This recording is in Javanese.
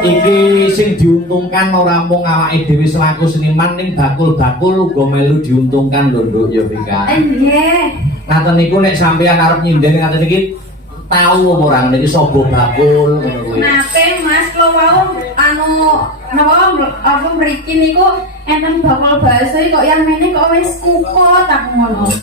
Iki sing diuntungkan ora mung awake dhewe selaku seniman ning bakul-bakul uga melu diuntungkan lho Nduk ya Vika. Nggih. Ngaten niku nek sampeyan arep nyinden ngaten iki tahu apa ora niki sobo bakul ngono kuwi. Nate Mas kula wau napa mriki niku enten bakul bakso kok yang mene kok wis kukut aku ngono.